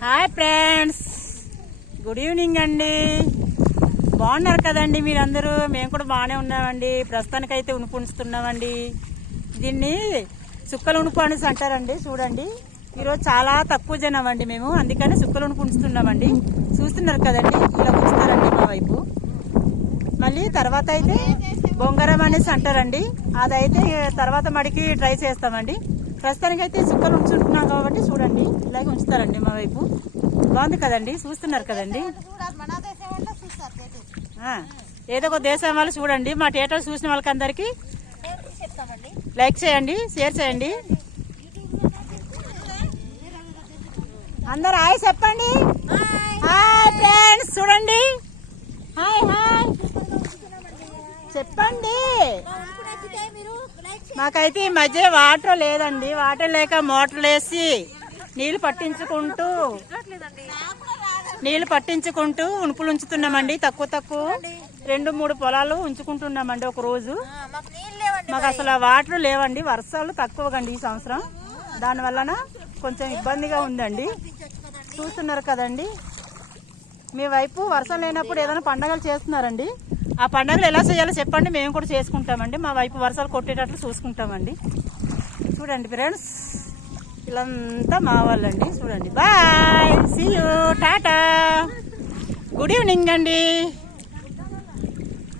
Hi friends, good evening అండి. బాగున్నారు కదండి మీరందరూ? మేము కూడా బాగానే ఉన్నామండి. ప్రస్తుతానికైతే ఉనుపుంచుతున్నామండి. దీన్ని సుక్కలు ఉనుపు అనేసి అంటారండి. చూడండి, ఈరోజు చాలా తక్కువ జనం అండి మేము, అందుకని సుక్కలు ఉనుపు ఉంచుతున్నామండి. చూస్తున్నారు కదండి, ఇలా ఉంచుతారండి మా వైపు. మళ్ళీ తర్వాత అయితే బొంగరం అనేసి అంటారండి. అదైతే తర్వాత మడికి ట్రై చేస్తామండి. ప్రస్తుతానికైతే సుక్కలు ఉంచుకుంటున్నాం కాబట్టి చూడండి, ఇలాగే ఉంచుతారండి మా వైపు. బాగుంది కదండి, చూస్తున్నారు కదండి. ఏదో ఒక దేశం వాళ్ళు చూడండి. మా థియేటర్ చూసిన వాళ్ళకి అందరికీ లైక్ చేయండి, షేర్ చేయండి. అందరు హాయ్ చెప్పండి. హాయ్ ఫ్రెండ్స్, చూడండి. హాయ్ హాయ్ చెప్పండి. మాకైతే ఈ మధ్య వాటర్ లేదండి. వాటర్ లేక మోటార్లు వేసి నీళ్లు పట్టించుకుంటూ ఉనుపులు ఉంచుతున్నామండి. తక్కువ 2-3 పొలాలు ఉంచుకుంటున్నామండి ఒక రోజు. మాకు అసలు వాటర్ లేవండి. వర్షాలు తక్కువగండి ఈ సంవత్సరం. దానివల్లన కొంచెం ఇబ్బందిగా ఉందండి. చూస్తున్నారు కదండి. మీ వైపు వర్షం లేనప్పుడు ఏదైనా పండగలు చేస్తున్నారండి. ఆ పండుగలు ఎలా చేయాలో చెప్పండి, మేము కూడా చేసుకుంటామండి. మా వైపు వర్షాలు కొట్టేటట్లు చూసుకుంటామండి. చూడండి ఫ్రెండ్స్, వీళ్ళంతా మా వాళ్ళండి. చూడండి, bye, see you, ta-ta, good evening అండి.